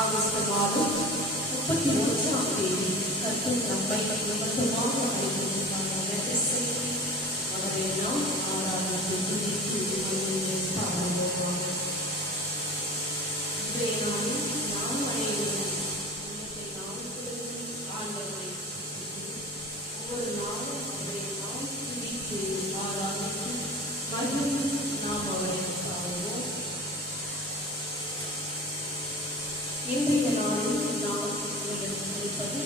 August மாதம் 31ஆம் தேதி கர்த்தர் நம்மை நிமித்தமாக அவரை நாம் ஆராதனை துதித்து பாடுவோம். இன்றைய நாளில் நாம் அனைவரும் ஆண்டவரை ஒவ்வொரு நாளும் அவரை நாம் துதித்து ஆராதித்து மகிழ்ந்து நாம் அவரை பாடுவோம். இன்றைய நாளில் நாம் படிப்பது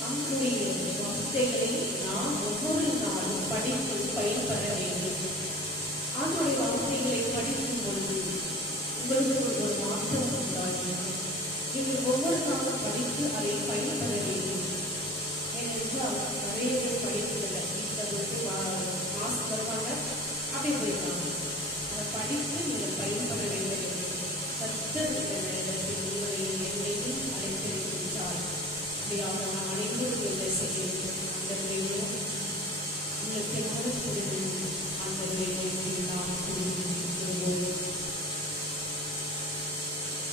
நம்முடைய வார்த்தைகளை நாம் ஒவ்வொரு நாளும் படித்து பயன்பெற வேண்டும். அவருடைய வார்த்தைகளை படிக்கும் பொழுது உங்களுக்கு ஒரு மாற்றம் உண்டாகும். நீங்கள் ஒவ்வொரு நாளும் படித்து அதை பயன்பெற வேண்டும். ஏனென்றால் நிறைய பேர் படிப்பதில்லை, வீட்டில் விட்டு மாசு வருவாங்க, அப்படி போயிருக்காங்க. அதை படித்து நீங்கள் பயன்பெற வேண்டும். கர்த்தர் நாம் அனைவரும் என்ன செய்ய அந்த உங்களுக்கு மனப்பொழுது அந்த நாம்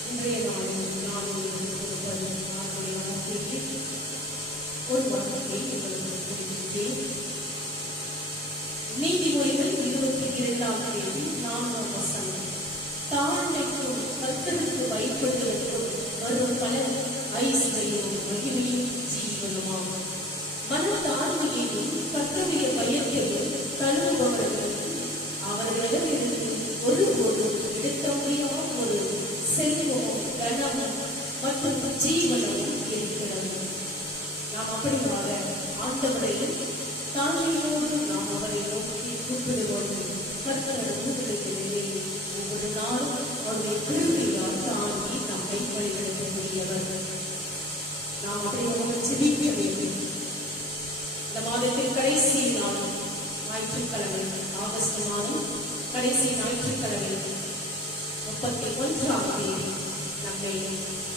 இன்றைய நாளில் நான் ஒரு வார்த்தையை உங்களுக்கு குறிப்பிட்டேன். நீதிமொழிகள் 22ஆம் தேதி 4ஆம் வசனம். தாழ்மைக்கும் கர்த்தருக்கு பயப்படுவதற்கும் வரும் பலன் ஐஸ்வர்யம் மகிமையும் ஜீவனமாகும். மன தாழ்மையையும் கர்த்தருடைய பயத்தையும் தழுவுபவர்கள் அவர்களிடமிருந்து ஒருபோதும் எடுக்க முடியாத ஒரு செல்வமும் கனமும் மற்றும் ஜீவனமும் இருக்கிறது. நாம் அப்படியாக ஆண்டவரை தாழ்மையோடு நாம் அவரை நோக்கி கூப்பிடுவோம். கர்த்தர் கூப்பிடுகிறதே ஒவ்வொரு நாளும் அவருடைய கிருபையால் தாங்கி நம்மை வழிநடத்தக்கூடியவர்கள். நாம் அப்படியே ஜெபிக்க வேண்டும். இந்த மாதத்தின் கடைசி நாள் ஞாயிற்றுக்கிழமை, ஆகஸ்ட் மாதம் கடைசி ஞாயிற்றுக்கிழமை 31ஆம் தேதி நம்மை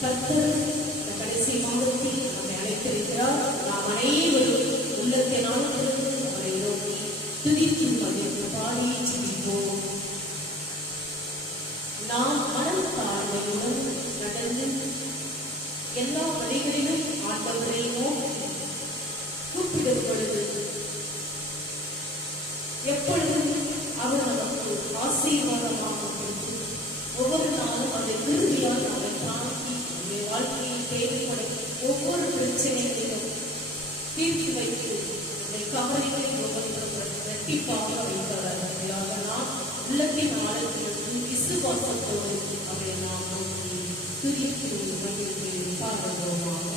கர்த்தர் இந்த கடைசி மாதத்தில் நம்மை அழைத்திருக்கிறார். நாம் அனைவரும் உள்ளத்தினால் அவரை நோக்கி துதித்து மகிழ்ந்து பாடி ஜெபிப்போம். நாம் மனத்தாழ்மையுடன் நடந்து எல்லா வழிகளிலும் ஆண்டவரை நோக்கி கூப்பிடும் பொழுது எப்பொழுதும் அவர் நமக்கு ஆசீர்வாதமாக கொடுத்து ஒவ்வொரு நாளும் அதை திரும்பியால் நம்மை தாங்கி நம்முடைய வாழ்க்கையில் தேவைப்படும் ஒவ்வொரு பிரச்சனைகளிலும் தீர்த்து வைத்து நம்மை கவலைகளில் ஒவ்வொன்றும் இரட்டிப்பாக வைத்தவர்களாக நாம் உள்ளத்தின் ஆழத்திலிருந்து விசுவாசத்தோடு அவரை நாம் நோக்கி துதித்து மகிழ்ந்து பாடுவோமாக.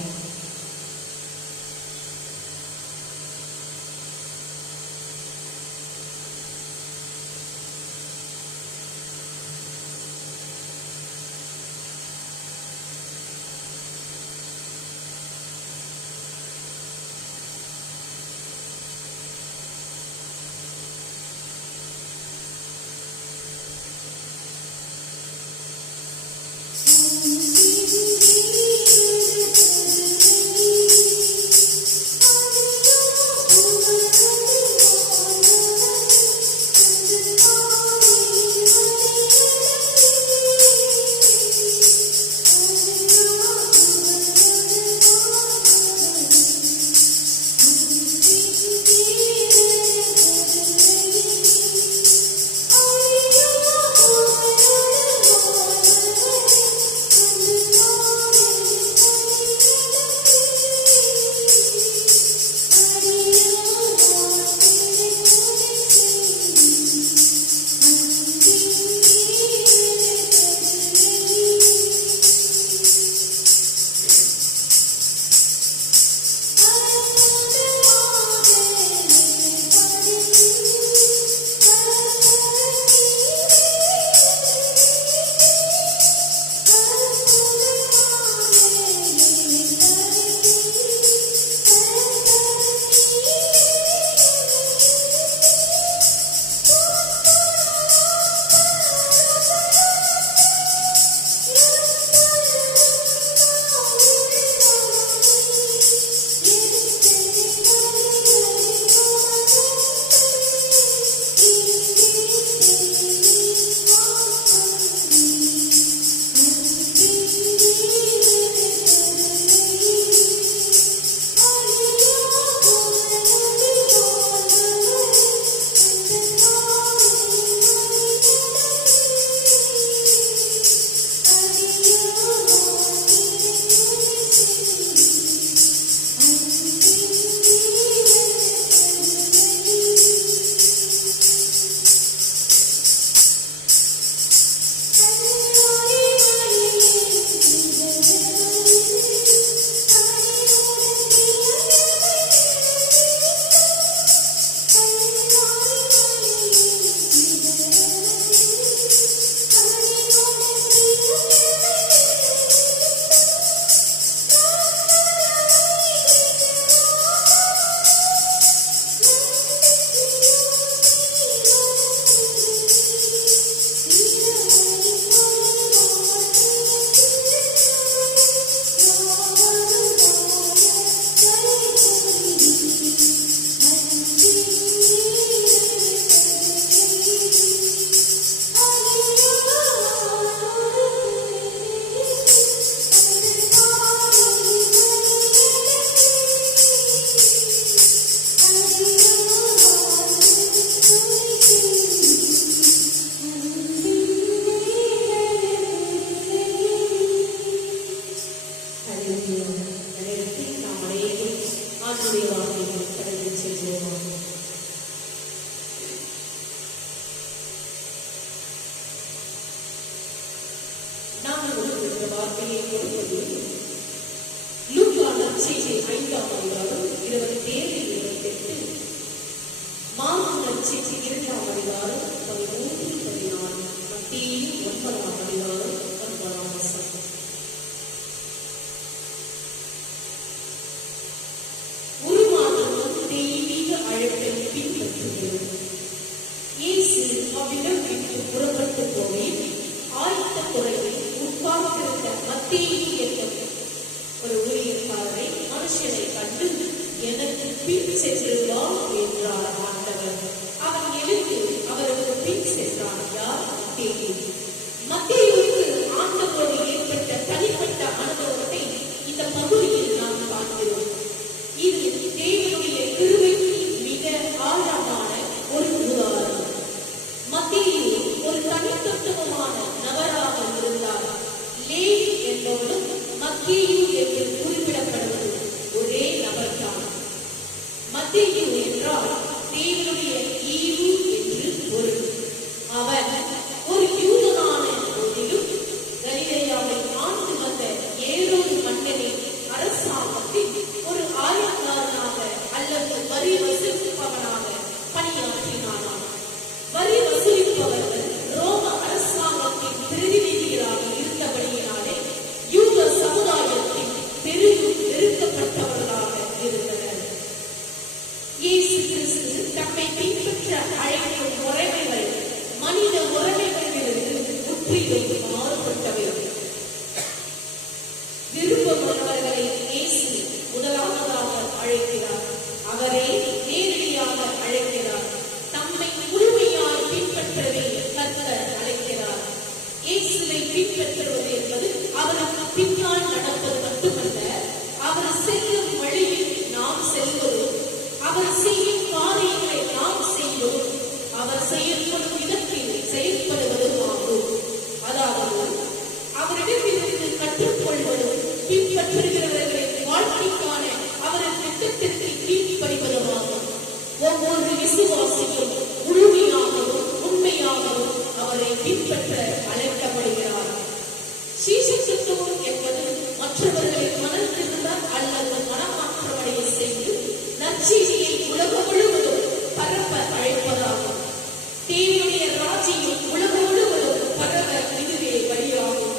வாசித்து 2ஆம் அதிகாரம் 13, 14. மத்தேயு 9ஆம் அதிகாரம் 9ஆம் வசனம். உருமாற்றம் தெய்வீக அழைப்பை பின்பற்றுகிறது. இயேசு அவ்விடம் விட்டு புறப்பட்டு போய் ஆயத்த குறையில் உட்கார்ந்திருந்த மத்தேயு என்னும் ஒரு ஊழியக்காரரை மனுஷனை கண்டு எனக்கு பின் சென்று வா என்றார் ஆண்டவர். அவன் எழுந்து அவருக்கு பின் சென்றான். யார்? மத்தேயு. மத்தேயுவுக்கு ஆண்டவரோடு ஏற்பட்ட தனிப்பட்ட அனுபவத்தை இந்த பகுதியில் நாம் பார்க்கிறோம். இது தேவனுடைய கிருபைக்கு மிக ஆழமான ஒரு உதாரணம். மத்தேயு ஒரு தனித்தத்துவமான நபராக இருந்தார். லேவி என்பவனும் மத்தேயு என்று குறிப்பிடப்படுவது ஒரே நபர்தான். மத்தேயு என்றால் தேவனுடைய ஈவு என்று பொருள். அவன் ஒரு யூதனான போதிலும் கலிலேயாவை ஆண்டு வந்த ஏரோது மன்னனின் அரசாங்கத்தில் ஒரு ஆயக்காரனாக அல்லது வரி வசூலிப்பவனாக பணியாற்றினானாம். வரி வசூலிப்பவர்கள் ரோம அரசாங்கத்தின் பிரதிநிதிகளாக இருந்தபடியினாலே யூத சமுதாயத்தில் பெரிதும் நெருக்கப்பட்டவர்களாக இருந்தனர். இயேசு கிறிஸ்து தம்மை பின்பற்ற அழைக்கும் முறைமைகள் மனித முறைமைகளிலிருந்து முற்றிலும் மாறுபட்டவை. விருப்பமுள்ளவர்களை இயேசு முதலாவதாக அழைக்கிறார். அவரே நேரடியாக அழைக்கிறார். தம்மை முழுமையாய் பின்பற்றவே கர்த்தர் அழைக்கிறார். இயேசுவை பின்பற்றுவது என்பது அவருக்கு பின்னால் நடப்பது மட்டுமல்ல, அவர் செல்லும் வழியில் நாம் செல்வதும், அவர் செய்யும் காரியங்களை நாம் செய்வதும், அவர் செயல்படும் விதத்தில் செயல்படுவதும் ஆகும். அதாவது அவரிடமிருந்து கற்றுக்கொள்வதும் பின்பற்றுகிறவர்களின் வாழ்க்கைக்கான அவரின் திட்டத்திற்கு கீழ்ப்படிவதுமாகும். ஒவ்வொரு விசுவாசியும் முழுமையாகவும் உண்மையாகவும் அவரை பின்பற்ற அழைக்கப்படுகிறார். சீசத்துவம் என்பது மற்றவர்களை மனதிருந்த அல்லது மனமாற்றமடைய செய்து நற்செய்தியை உலகம் முழுவதும் பரப்ப அழைப்பதாகும். தேவனுடைய ராஜ்யம் உலகம் முழுவதும் பரவ இதுவே வழியாகும்.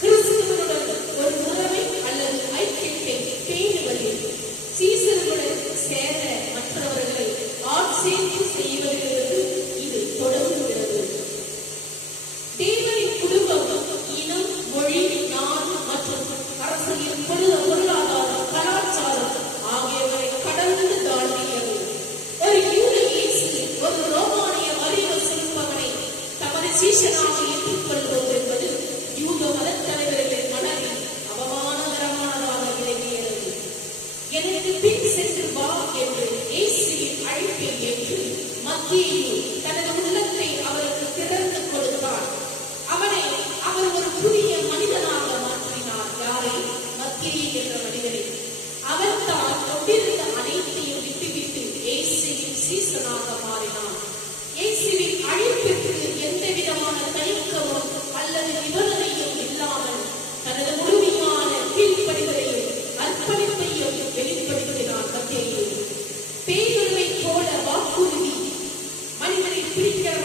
கிறிஸ்துவனுடன் ஒரு உறவை அல்லது ஐக்கியத்தை பேணுவதில் சீசர்களுடன் சேர மற்றவர்களை ஆட்சேர்ப்பு செய்வதிலிருந்து இது தொடங்குகிறது. தேவனின் குடும்பம் இனம், மொழி, நாடு மற்றும் அரசியல், பொருளாதாரம், கலாச்சாரம் ஆகியவரை கடந்து தாண்டியது. ஒரு யூத இயேசு ஒரு ரோமானிய வரி வசூலிப்பவனை தமது சீஷனாக ஏற்றுக்கொள்வது என்பது யூத மதத் தலைவர்களின் மனதில் அவமானகரமானதாக விளங்கியது. எனக்கு பின் சென்று வா என்று இயேசுவின் அழைப்பை ஏற்று மத்தேயு தனது உள்ளத்தை அவருக்கு திறந்து கொடுத்தார். அவர் ஒரு புதிய மனிதனாக மாற்றினார். யாரை? மத்தேயு என்ற மனிதனை. அவர் தான் கொண்டிருந்த அனைத்தையும் விட்டுவிட்டு இயேசுவின் சீசனாக மாறினார். இயேசுவின் அழைப்பிற்கு எந்த விதமான தயக்கமும் அல்லது நிபந்தனையும் இல்லாமல் தனது முழுமையான கீழ்ப்படிதலையும் அர்ப்பணிப்பையும் வெளிப்படுத்தினார் மத்தேயு. பேதுருவை போல வாக்குறுதி மனிதனை பிடிக்க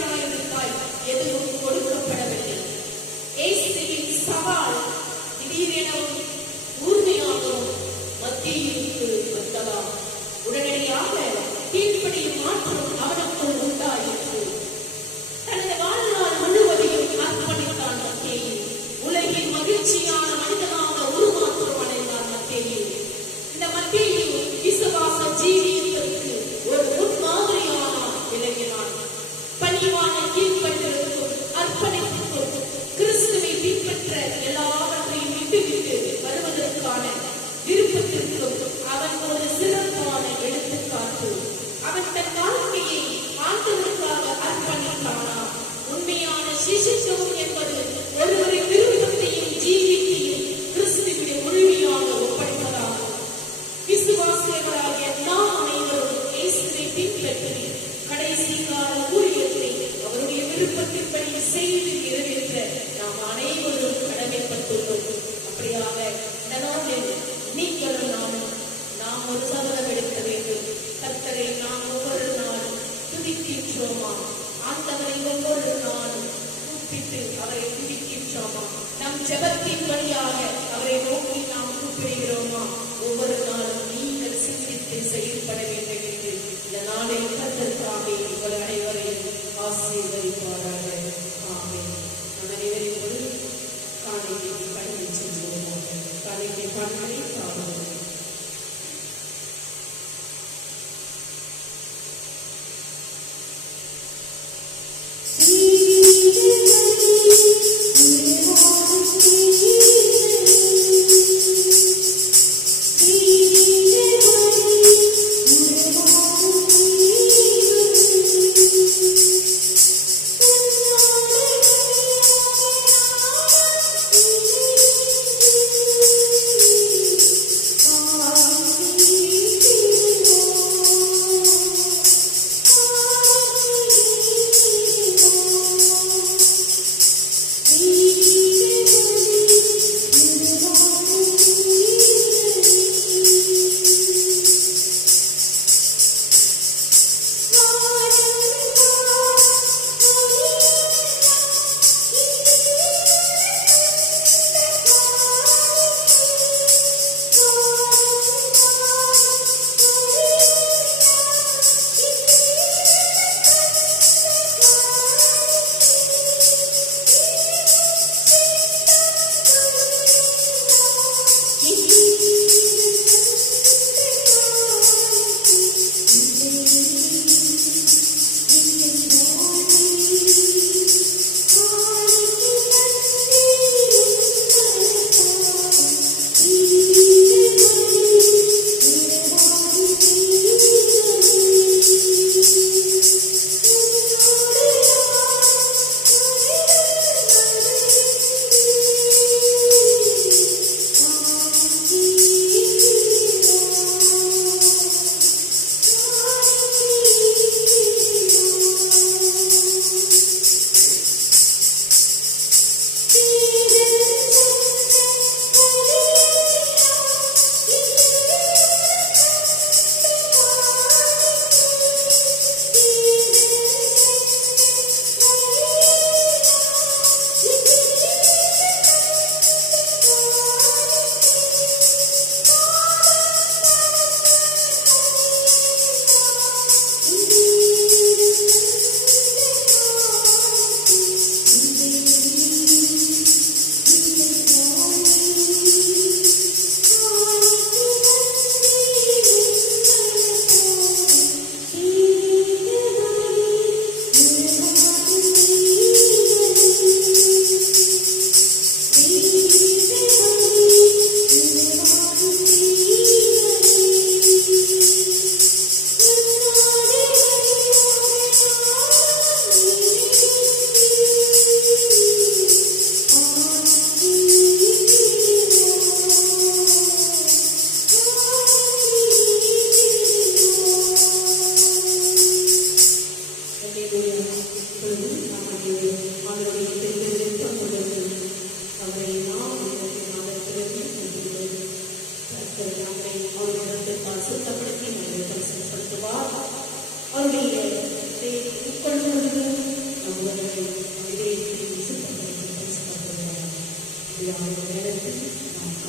நேரத்தில் நாம்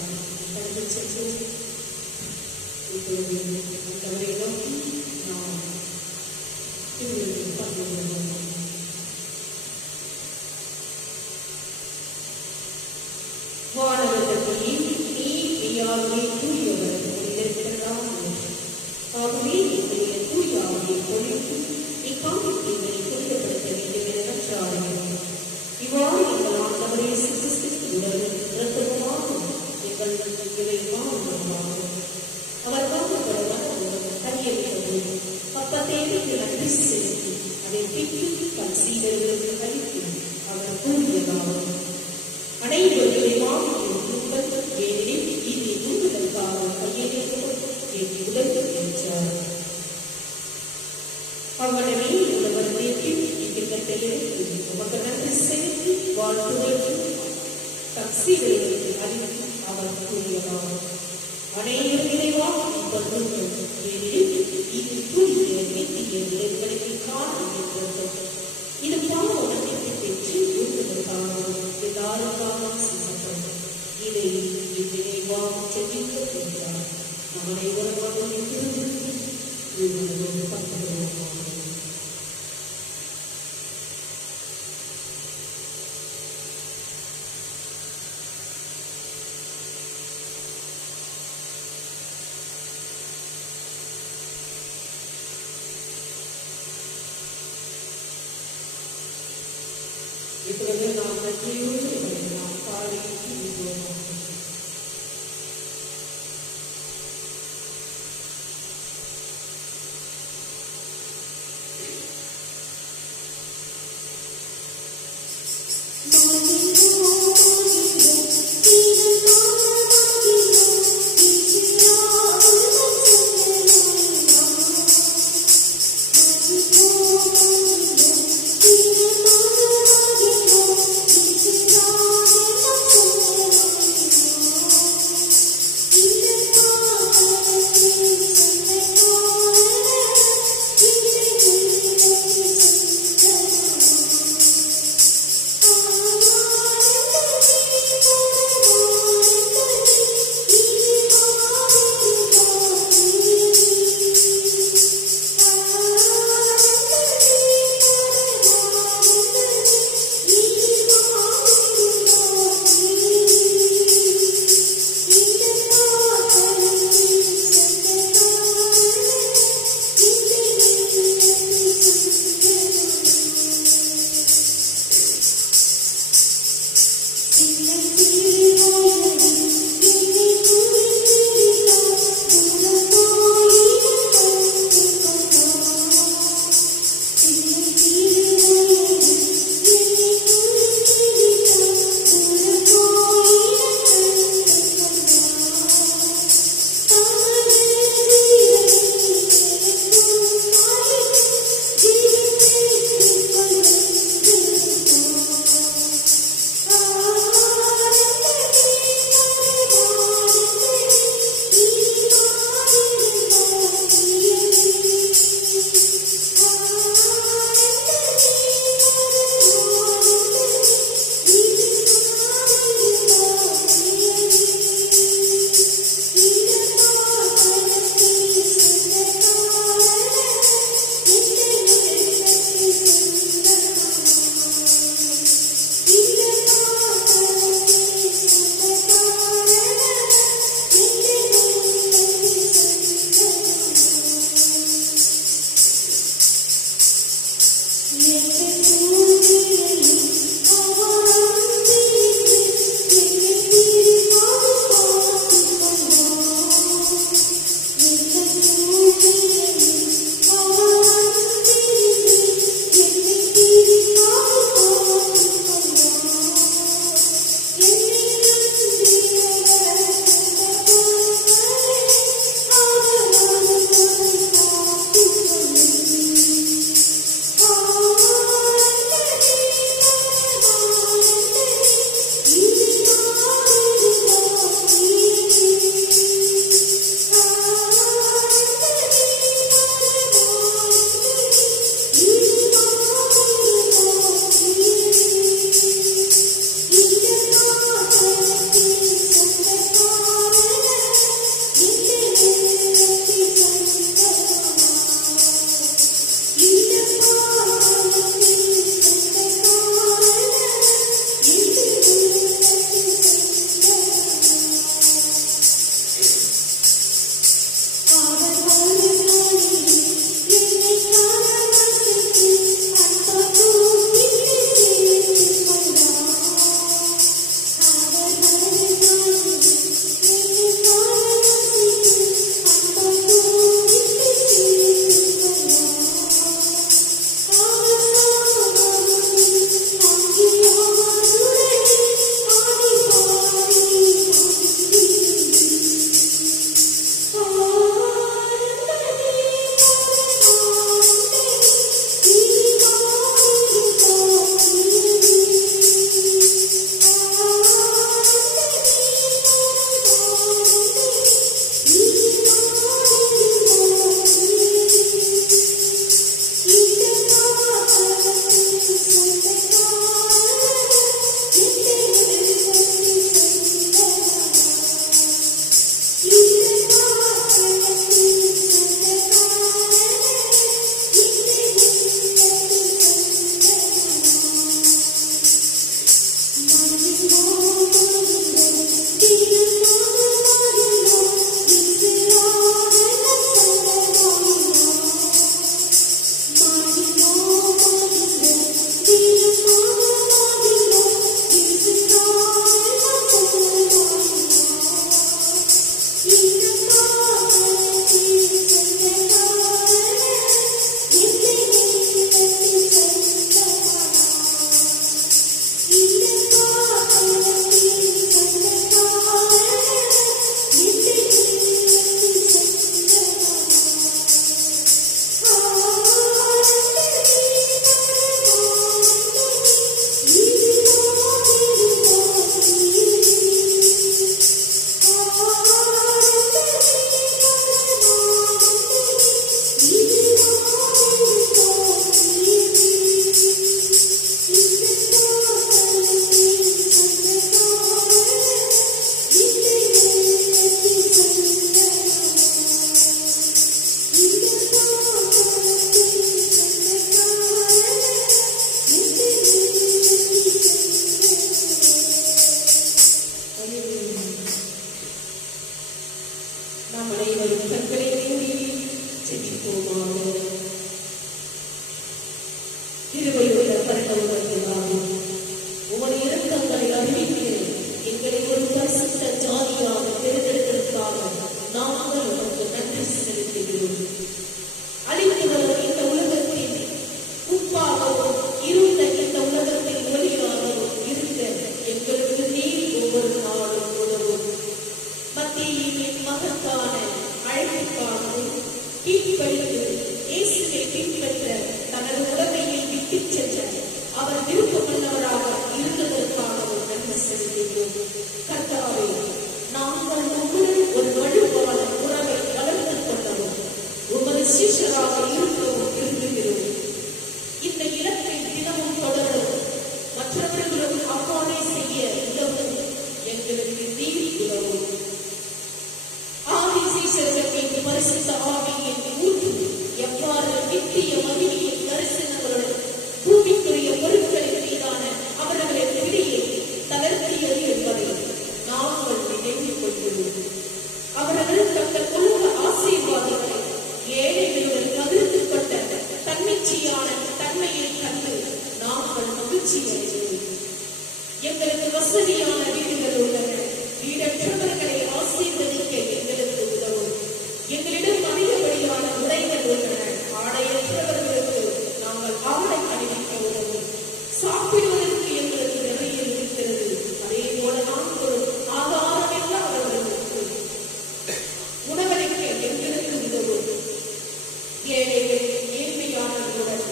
கடந்து சென்றோம். இப்பொழுது ஆண்டவரை நோக்கி நாம் திருவிழா பங்குகிறோம். வானவர்களே, நீ மெய்யாகவே தூயவர் என்றெல்லாம் ஆகவே எங்களுடைய தூயாவை பொழித்து இக்காலத்தை புரிதப்படுத்த வேண்டும் என நன்றாடுகிறோம். இவ்வாறு எங்கள் ஆண்டவரே கிறிஸ்து உடலும் இரத்தமுமாகும் எங்கள் இறைவாகும் அவர் வாங்கப்பட கையெழுத்தது அப்பத்தேவைக்கு நன்றி செலுத்தி அதை பிட்டு தன் சீடர்களுக்கு அளித்து அவர் கூறியதாகும். அனைவரும் இறைவாகுங்கள் ஏனெனில் இது உங்களுக்காக கையெழுத்தப்பட்டு என் உடல் என்றார். அவனவே உள்ளவர் எங்கள் எடுத்து உமக்கு நன்றி செலுத்தி வாழ்த்துரைக்கு தன் சீடர்களுக்கு அளித்து அவர் கூறியதாகும். அனைவரும் இறைவாக கொள்ளுங்கள் ஏனெனில் இது புதிய நித்திய விளைவுகளுக்கு காரணம் என்றது. இது பாவ உணர்வை பெற்று உங்களுக்காகவும் எல்லாருக்காகவும் செய்யப்படும். இதை நினைவாக செல்லுங்கள் என்றார். நம்மை உறவாக பற்றுகிறோம். இப்பொழுது நாம் நன்றியோடு நாம் பாடி இருப்போம். கீழ்ப்படிந்து இயேசுவை பின்பற்ற தனது உடமையை விட்டுச் சென்ற அவர் விருப்பமுள்ளவராக இருந்ததற்காக ஒரு நன்மை செலுத்துகிறோம். கர்த்தாவே, நாங்கள் உங்களுடன் ஒரு வலுவான உறவை வளர்த்துக் கொள்ளவும் உமது சீஷராக இருக்கவும் விரும்புகிறோம். இந்த இலக்கை தினமும் தொடரவும் மற்றவர்களும் அவ்வாறே செய்ய உதவும் எங்களுக்கு நீர் உதவும். ஆதி சீஷர்கள் மீது பரிசுத்த ஆவியின் ஊற்று எவ்வாறு நித்திய மகிமையின் தரிசனங்களுடன் பூமிக்குரிய பொருட்களின் மீதான அவர்களின் பிடியை தளர்த்தியது என்பதை நாங்கள் நினைவு கொள்கிறோம். அவர்கள் தங்கள் உலக ஆசீர்வாதங்களை ஏழைகளுடன் பகிர்ந்து கொண்ட தன்னிச்சையான தன்மையை கண்டு நாங்கள் மகிழ்ச்சி அடைகிறோம். எங்களுக்கு வசதியான வீடுகள் உள்ளன. வீடற்றவர்களை ஆசீர்வதிக்க எங்களுக்கு உதவும். எங்களிடம் அதிகப்படியான உடைகள் உள்ளன. ஆடையற்றவர்களுக்கு நாங்கள் ஆடை அணிவிக்க உதவும். சாப்பிடுவதற்கு எங்களுக்கு நிறைய இருக்கிறது. அதே போல நாங்கள் ஆதாரமில்லாதவர்களுக்கு உணவளிக்க எங்களுக்கு உதவும். ஏழைகள் ஏழ்மையானவர்களுடன்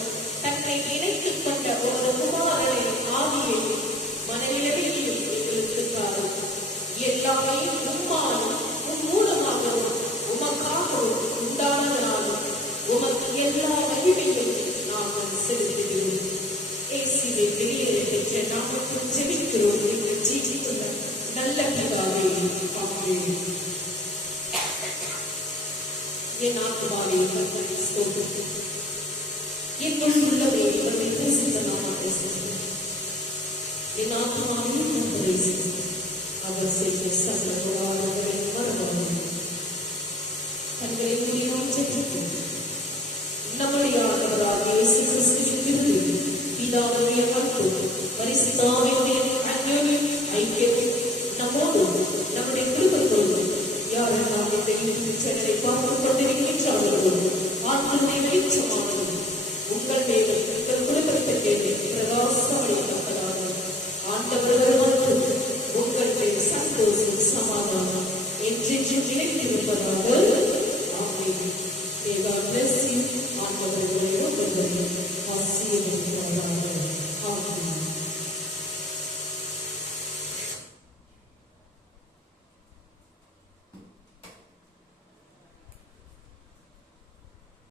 தன்னை இணைத்துக் கொண்ட ஒரு குமாரனை ஆவியை மனநிலையிலும் எங்களுக்கு தாரும். எல்லாமே உம்மாலும் உம் மூலமாகவும் உமக்காகவும் உண்டானதனாலும் உமக்கு எல்லா மகிமையும் நாங்கள் செலுத்துகிறோம். இயேசுவை வெளியேற பெற்ற நாமத்தில் ஜெபிக்கிறோம் எங்கள் ஜீவித்துள்ள நல்ல பிதாவே, ஆமென். என் ஆத்துமாவே கர்த்தரை ஸ்தோத்திரி. என் முழு உள்ளமே அவருடைய பரிசுத்த நாமத்தை ஸ்தோத்திரி. என் ஆத்துமாவே கர்த்தரை ஸ்தோத்திரி. அவர் செய்த சகல உபகாரங்கள்